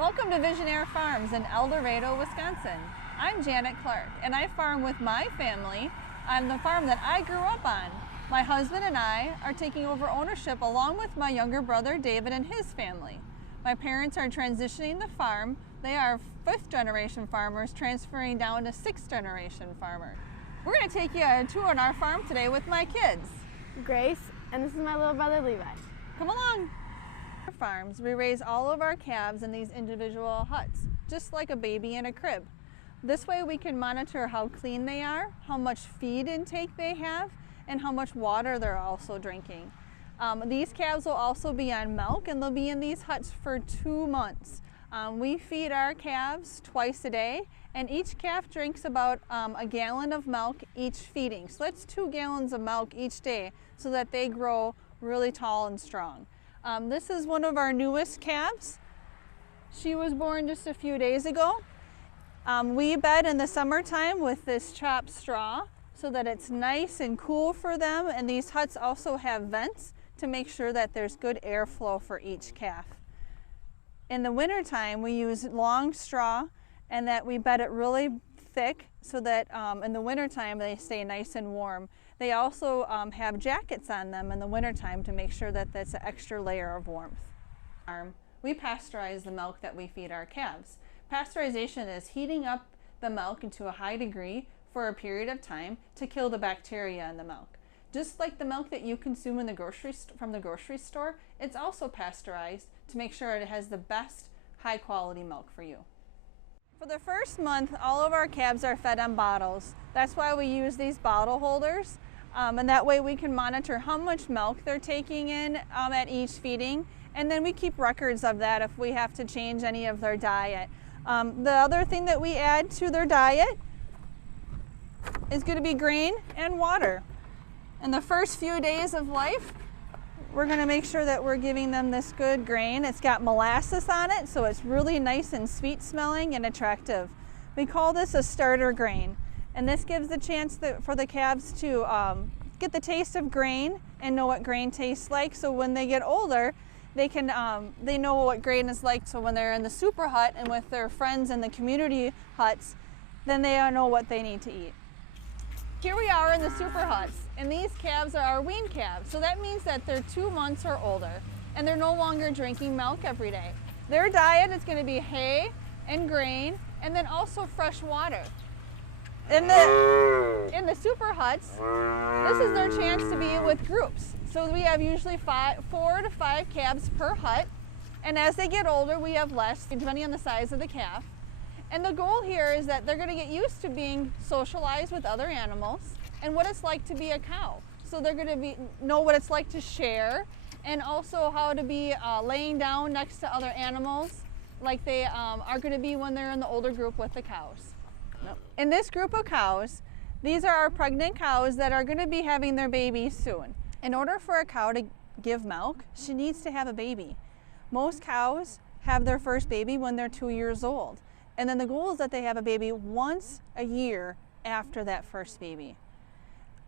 Welcome to Visionaire Farms in El Dorado, Wisconsin. I'm Janet Clark, and I farm with my family on the farm that I grew up on. My husband and I are taking over ownership along with my younger brother David and his family. My parents are transitioning the farm. They are fifth-generation farmers transferring down to sixth-generation farmers. We're going to take you on a tour on our farm today with my kids. Grace, and this is my little brother Levi. Come along. Our farms, we raise all of our calves in these individual huts, just like a baby in a crib. This way we can monitor how clean they are, how much feed intake they have, and how much water they're also drinking. These calves will also be on milk, and they'll be in these huts for 2 months. We feed our calves twice a day, and each calf drinks about a gallon of milk each feeding. So that's 2 gallons of milk each day so that they grow really tall and strong. This is one of our newest calves. She was born just a few days ago. We bed in the summertime with this chopped straw so that it's nice and cool for them, and these huts also have vents to make sure that there's good airflow for each calf. In the wintertime, we use long straw and that we bed it really thick so that in the wintertime they stay nice and warm. They also have jackets on them in the wintertime to make sure that that's an extra layer of warmth. We pasteurize the milk that we feed our calves. Pasteurization is heating up the milk into a high degree for a period of time to kill the bacteria in the milk. Just like the milk that you consume in from the grocery store, it's also pasteurized to make sure it has the best high quality milk for you. For the first month, all of our calves are fed on bottles. That's why we use these bottle holders, and that way we can monitor how much milk they're taking in at each feeding, and then we keep records of that if we have to change any of their diet. The other thing that we add to their diet is going to be grain and water. In the first few days of life, we're going to make sure that we're giving them this good grain. It's got molasses on it, so it's really nice and sweet smelling and attractive. We call this a starter grain, and this gives the chance for the calves to get the taste of grain and know what grain tastes like, so when they get older, they know what grain is like, so when they're in the super hut and with their friends in the community huts, then they know what they need to eat. Here we are in the super huts, and these calves are our wean calves. So that means that they're 2 months or older, and they're no longer drinking milk every day. Their diet is going to be hay and grain, and then also fresh water. In the super huts, this is their chance to be with groups. So we have usually 4 to 5 calves per hut, and as they get older, we have less, depending on the size of the calf. And the goal here is that they're going to get used to being socialized with other animals and what it's like to be a cow. So they're going to know what it's like to share, and also how to be laying down next to other animals like they are going to be when they're in the older group with the cows. In this group of cows, these are our pregnant cows that are going to be having their babies soon. In order for a cow to give milk, she needs to have a baby. Most cows have their first baby when they're 2 years old. And then the goal is that they have a baby once a year after that first baby.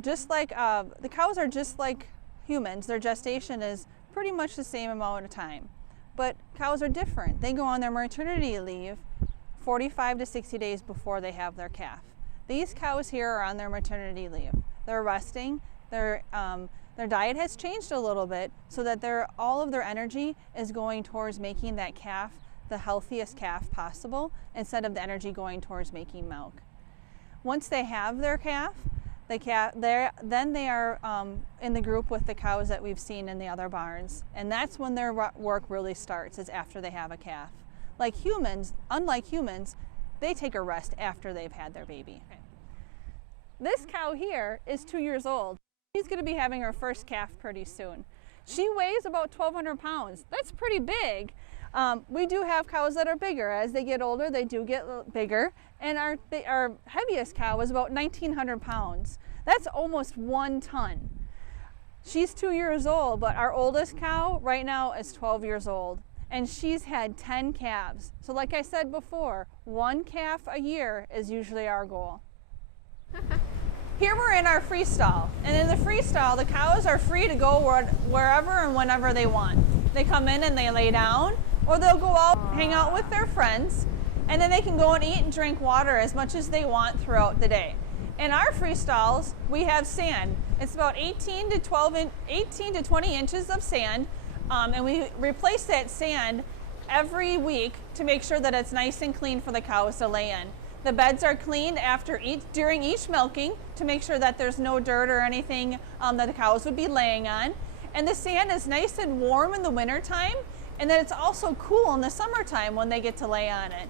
Just like the cows are just like humans, their gestation is pretty much the same amount of time. But cows are different. They go on their maternity leave 45 to 60 days before they have their calf. These cows here are on their maternity leave. They're resting. Their diet has changed a little bit so that all of their energy is going towards making that calf the healthiest calf possible instead of the energy going towards making milk. Once they have their calf, then they are in the group with the cows that we've seen in the other barns, and that's when their work really starts, is after they have a calf. Unlike humans, they take a rest after they've had their baby. This cow here is 2 years old. She's going to be having her first calf pretty soon. She weighs about 1,200 pounds. That's pretty big. We do have cows that are bigger. As they get older, they do get bigger. And our heaviest cow is about 1,900 pounds. That's almost 1 ton. She's 2 years old, but our oldest cow right now is 12 years old. And she's had 10 calves. So like I said before, 1 calf a year is usually our goal. Here we're in our freestyle, and in the freestyle, the cows are free to go wherever and whenever they want. They come in and they lay down, or they'll go out, hang out with their friends, and then they can go and eat and drink water as much as they want throughout the day. In our freestyles, we have sand. It's about 18 to 20 inches of sand, and we replace that sand every week to make sure that it's nice and clean for the cows to lay in. The beds are cleaned during each milking to make sure that there's no dirt or anything that the cows would be laying on. And the sand is nice and warm in the wintertime, and then it's also cool in the summertime when they get to lay on it.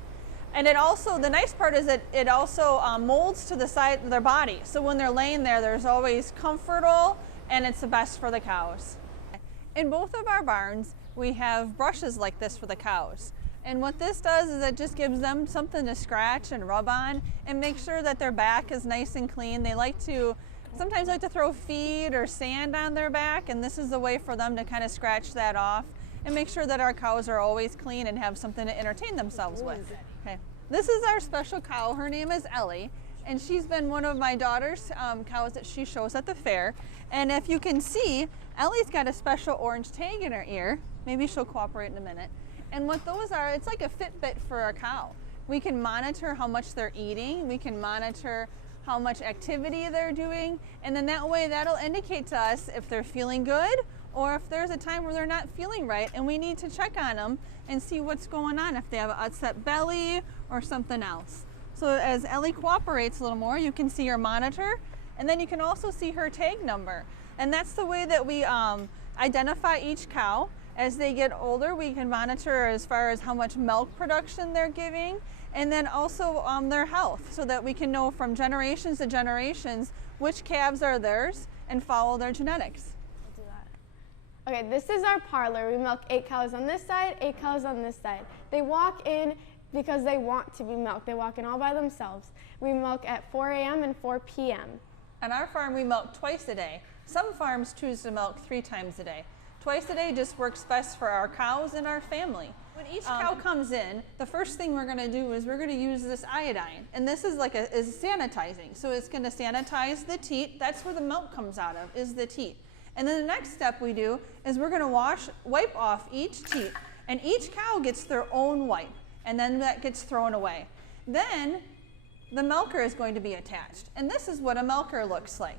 And it also, the nice part is that it also molds to the side of their body. So when they're laying there, there's always comfortable, and it's the best for the cows. In both of our barns, we have brushes like this for the cows. And what this does is it just gives them something to scratch and rub on and make sure that their back is nice and clean. They sometimes like to throw feed or sand on their back, and this is the way for them to kind of scratch that off and make sure that our cows are always clean and have something to entertain themselves with. Okay. This is our special cow. Her name is Ellie, and she's been one of my daughter's cows that she shows at the fair. And if you can see, Ellie's got a special orange tag in her ear. Maybe she'll cooperate in a minute. And what those are, it's like a Fitbit for a cow. We can monitor how much they're eating. We can monitor how much activity they're doing. And then that way, that'll indicate to us if they're feeling good or if there's a time where they're not feeling right and we need to check on them and see what's going on, if they have an upset belly or something else. So as Ellie cooperates a little more, you can see her monitor, and then you can also see her tag number. And that's the way that we identify each cow. As they get older, we can monitor as far as how much milk production they're giving, and then also their health, so that we can know from generations to generations which calves are theirs and follow their genetics. I'll do that. Okay, this is our parlor. We milk 8 cows on this side, 8 cows on this side. They walk in because they want to be milked. They walk in all by themselves. We milk at 4 a.m. and 4 p.m. On our farm, we milk twice a day. Some farms choose to milk 3 times a day. Twice a day just works best for our cows and our family. When each cow comes in, the first thing we're going to do is we're going to use this iodine, and this is is sanitizing. So it's going to sanitize the teat. That's where the milk comes out of, is the teat. And then the next step we do is we're going to wipe off each teat, and each cow gets their own wipe, and then that gets thrown away. Then the milker is going to be attached, and this is what a milker looks like.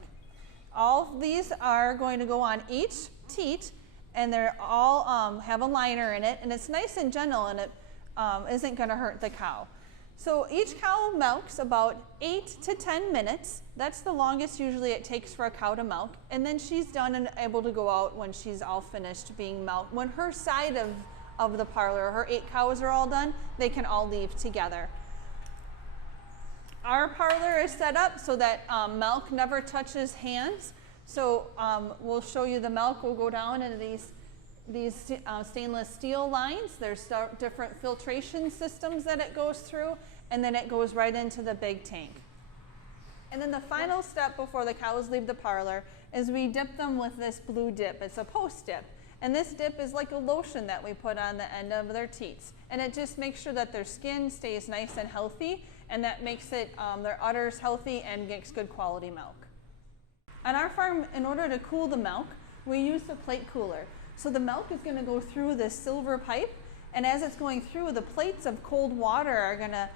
All of these are going to go on each teat, and they're all have a liner in it, and it's nice and gentle, and it isn't going to hurt the cow. So each cow milks about 8 to 10 minutes. That's the longest usually it takes for a cow to milk, and then she's done and able to go out when she's all finished being milked. When her side of the parlor, her 8 cows are all done, they can all leave together. Our parlor is set up so that milk never touches hands. So we'll show you the milk. We'll go down into these stainless steel lines. There's different filtration systems that it goes through, and then it goes right into the big tank. And then the final step before the cows leave the parlor is we dip them with this blue dip. It's a post dip. And this dip is like a lotion that we put on the end of their teats. And it just makes sure that their skin stays nice and healthy, and that makes it their udders healthy and makes good quality milk. On our farm, in order to cool the milk, we use the plate cooler. So the milk is going to go through this silver pipe, and as it's going through, the plates of cold water are going to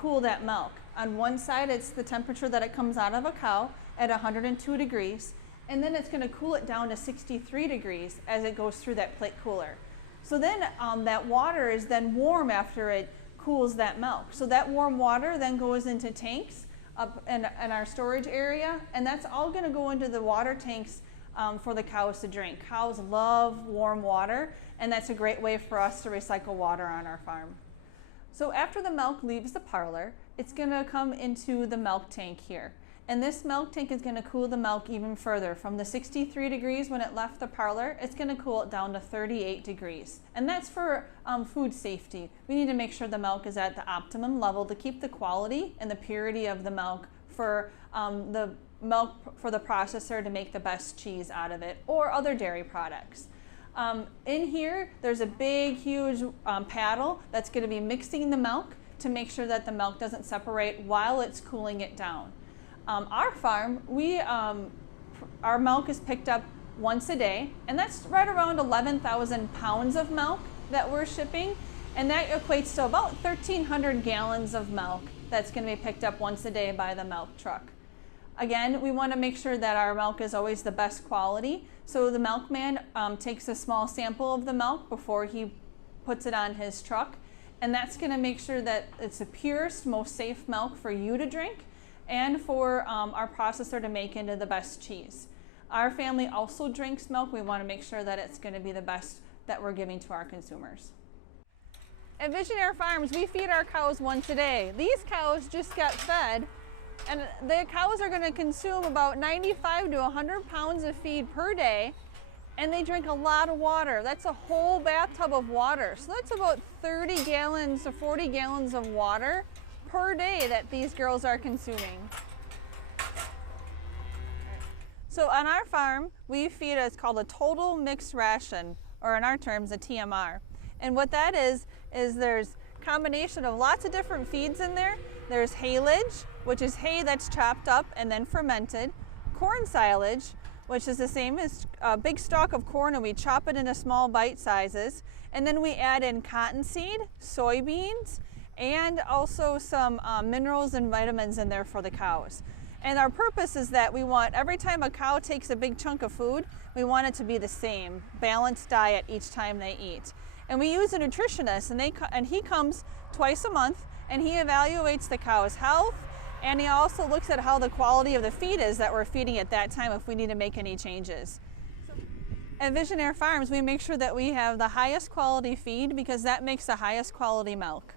cool that milk. On one side, it's the temperature that it comes out of a cow at 102 degrees, and then it's going to cool it down to 63 degrees as it goes through that plate cooler. So then that water is then warm after it cools that milk. So that warm water then goes into tanks up in our storage area, and that's all going to go into the water tanks for the cows to drink. Cows love warm water, and that's a great way for us to recycle water on our farm. So after the milk leaves the parlor, it's going to come into the milk tank here. And this milk tank is going to cool the milk even further. From the 63 degrees when it left the parlor, it's going to cool it down to 38 degrees. And that's for food safety. We need to make sure the milk is at the optimum level to keep the quality and the purity of the milk for the processor to make the best cheese out of it, or other dairy products. In here, there's a big, huge paddle that's going to be mixing the milk to make sure that the milk doesn't separate while it's cooling it down. Our farm, our milk is picked up once a day, and that's right around 11,000 pounds of milk that we're shipping, and that equates to about 1,300 gallons of milk that's going to be picked up once a day by the milk truck. Again, we want to make sure that our milk is always the best quality, so the milkman takes a small sample of the milk before he puts it on his truck, and that's going to make sure that it's the purest, most safe milk for you to drink and for our processor to make into the best cheese. Our family also drinks milk. We want to make sure that it's going to be the best that we're giving to our consumers. At Visionaire Farms, we feed our cows once a day. These cows just got fed, and the cows are going to consume about 95 to 100 pounds of feed per day, and they drink a lot of water. That's a whole bathtub of water. So that's about 30 gallons to 40 gallons of water per day that these girls are consuming. So on our farm, we feed it's called a total mixed ration, or in our terms, a TMR. And what that is there's a combination of lots of different feeds in there. There's haylage, which is hay that's chopped up and then fermented. Corn silage, which is the same as a big stalk of corn, and we chop it into small bite sizes. And then we add in cottonseed, soybeans, and also some minerals and vitamins in there for the cows. And our purpose is that we want, every time a cow takes a big chunk of food, we want it to be the same, balanced diet each time they eat. And we use a nutritionist, and he comes twice a month, and he evaluates the cow's health, and he also looks at how the quality of the feed is that we're feeding at that time if we need to make any changes. At Visionaire Farms, we make sure that we have the highest quality feed because that makes the highest quality milk.